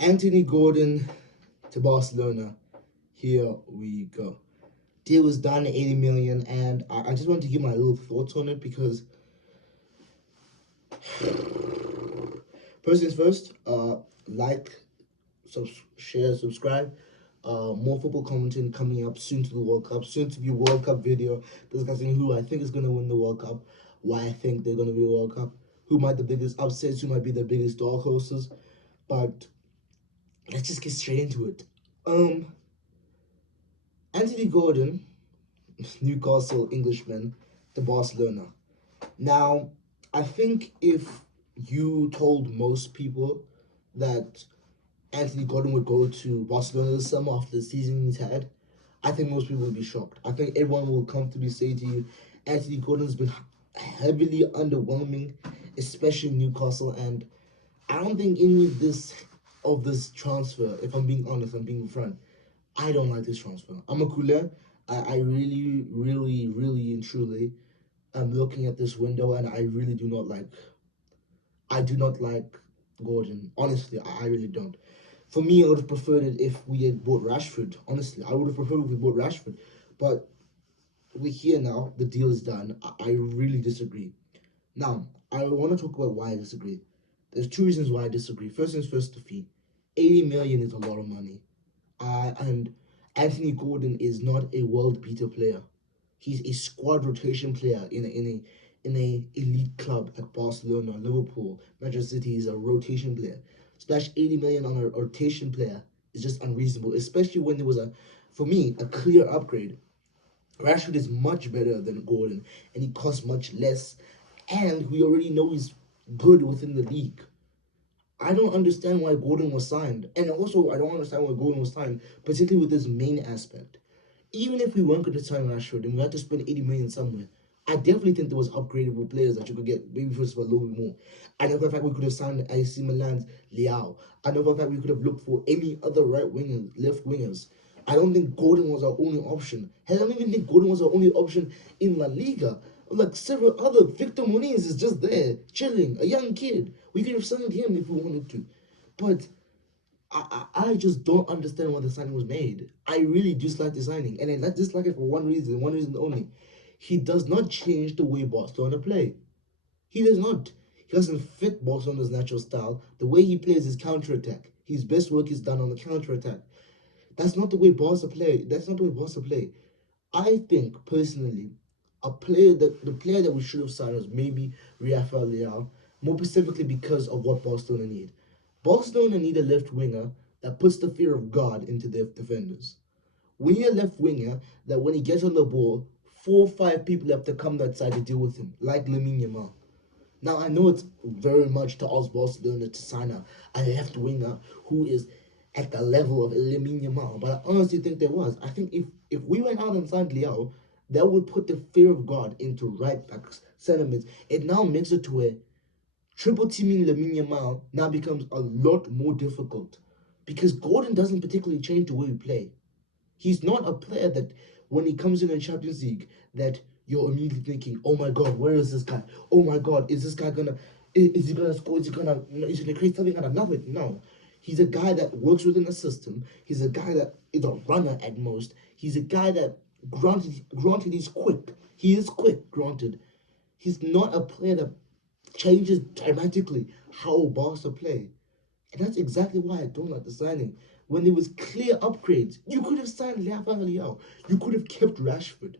Anthony Gordon to Barcelona. Here we go. Deal was done at 80 million, and I just want to give my little thoughts on it because first things first, like, share, subscribe. More football content coming up soon to the World Cup, soon to be World Cup video discussing who I think is going to win the World Cup, why I think they're going to be a World Cup, who might be the biggest upsets, who might be the biggest dark horses. But let's just get straight into it. Anthony Gordon, Newcastle Englishman, to Barcelona. Now, I think if you told most people that Anthony Gordon would go to Barcelona this summer after the season he's had, I think most people would be shocked. I think everyone will comfortably say to you, Anthony Gordon's been heavily underwhelming, especially Newcastle, and I don't think any of this transfer, if I'm being honest, I'm being frank, I don't like this transfer. I'm a cooler. I really, really, really and truly am looking at this window, and I really do not like. I do not like Gordon. Honestly, I really don't. For me, I would have preferred it if we had bought Rashford. Honestly, I would have preferred if we bought Rashford. But we're here now. The deal is done. I really disagree. Now, I want to talk about why I disagree. There's two reasons why I disagree. First things first, the fee. 80 million is a lot of money. And Anthony Gordon is not a world beater player. He's a squad rotation player in a elite club like Barcelona, Liverpool, Manchester City. He's a rotation player. Splash 80 million on a rotation player is just unreasonable, especially when there was for me, a clear upgrade. Rashford is much better than Gordon, and he costs much less, and we already know he's good within the league. I don't understand why Gordon was signed. And also, I don't understand why Gordon was signed, particularly with this main aspect. Even if we weren't going to sign Rashford and we had to spend 80 million somewhere, I definitely think there was upgradable players that you could get maybe for just a little bit more. I know for a fact we could have signed AC Milan's Liao. I know for a fact we could have looked for any other right wingers, left wingers. I don't think Gordon was our only option. Hell, I don't even think Gordon was our only option in La Liga. Like several other, Victor Moniz is just there, chilling, a young kid. We could have signed him if we wanted to. But I just don't understand why the signing was made. I really dislike the signing. And I dislike it for one reason only. He does not change the way Barcelona play. He does not. He doesn't fit Barcelona's natural style. The way he plays is counter-attack. His best work is done on the counter-attack. That's not the way Barca play. That's not the way Barca play. I think personally, the player that we should have signed was maybe Rafael Leao, more specifically because of what Barcelona need. Barcelona need a left winger that puts the fear of God into their defenders. We need a left winger that when he gets on the ball, 4 or 5 people have to come that side to deal with him, like Lamine Yamal. Now I know it's very much to ask Barcelona to sign a left winger who is at the level of Lamine Yamal, but I honestly think there was. I think if we went out and signed Liao, that would put the fear of God into right back sentiments. It now makes it to where triple teaming Lamine Yamal now becomes a lot more difficult because Gordon doesn't particularly change the way we play. He's not a player that when he comes in the Champions League that you're immediately thinking, oh my God, where is this guy? Oh my God, is this guy gonna, is he gonna score? Is he gonna create something out of nothing? No. He's a guy that works within a system. He's a guy that is a runner at most. He's a guy that, granted he's quick. He is quick, granted. He's not a player that changes dramatically how Barca play. And that's exactly why I don't like the signing. When there was clear upgrades, you could have signed Rafael Leao. You could have kept Rashford.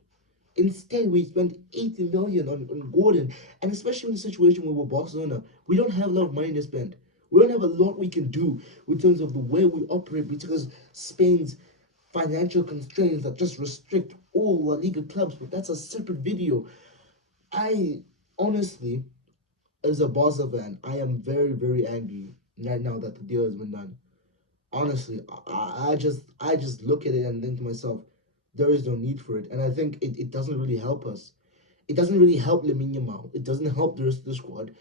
Instead, we spent 80 million on Gordon. And especially in a situation where we're Barcelona, we don't have a lot of money to spend. We don't have a lot we can do in terms of the way we operate because Spain's financial constraints that just restrict all La Liga clubs. But that's a separate video. I honestly, as a Barca fan, I am very, very angry right now that the deal has been done. Honestly, I just look at it and think to myself, there is no need for it. And I think it doesn't really help us. It doesn't really help Lamine Yamal. It doesn't help the rest of the squad.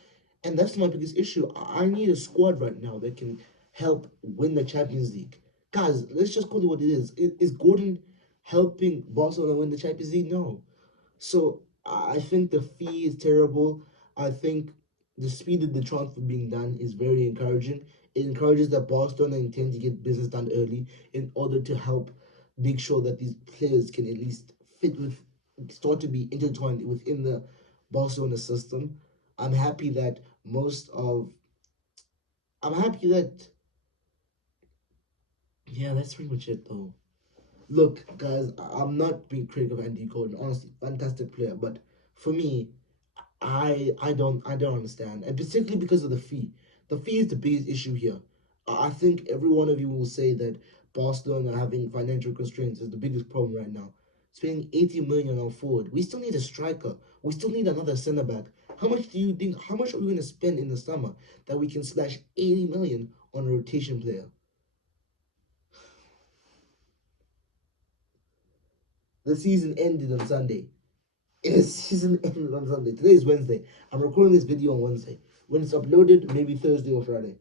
And that's my biggest issue. I need a squad right now that can help win the Champions League. Guys, let's just call it what it is. Is Gordon helping Barcelona win the Champions League? No. So I think the fee is terrible. I think the speed of the transfer being done is very encouraging. It encourages that Barcelona intend to get business done early in order to help make sure that these players can at least start to be intertwined within the Barcelona system. I'm happy that most of, I'm happy that, yeah, that's pretty much it though. Look, guys, I'm not being critical of Andy Gordon. Honestly, fantastic player, but for me, I don't understand, and particularly because of the fee. The fee is the biggest issue here. I think every one of you will say that Barcelona having financial constraints is the biggest problem right now. Spending 80 million on forward, we still need a striker. We still need another centre back. How much do you think? How much are we going to spend in the summer that we can slash 80 million on a rotation player? The season ended on Sunday. The season ended on Sunday. Today is Wednesday. I'm recording this video on Wednesday. When it's uploaded, maybe Thursday or Friday.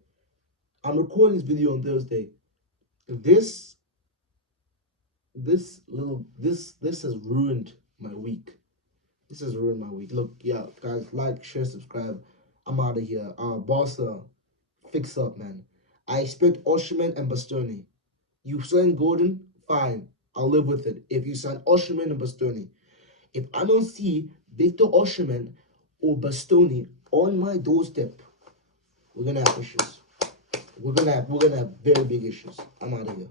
I'm recording this video on Thursday. This this has ruined my week. This has ruined my week. Look, yeah, guys, like, share, subscribe. I'm out of here. Barca, fix up, man. I expect Osimhen and Bastoni. You sign Gordon, fine. I'll live with it. If you sign Osimhen and Bastoni, if I don't see Victor Osimhen or Bastoni on my doorstep, we're gonna have issues. We're gonna have very big issues. I'm out of here.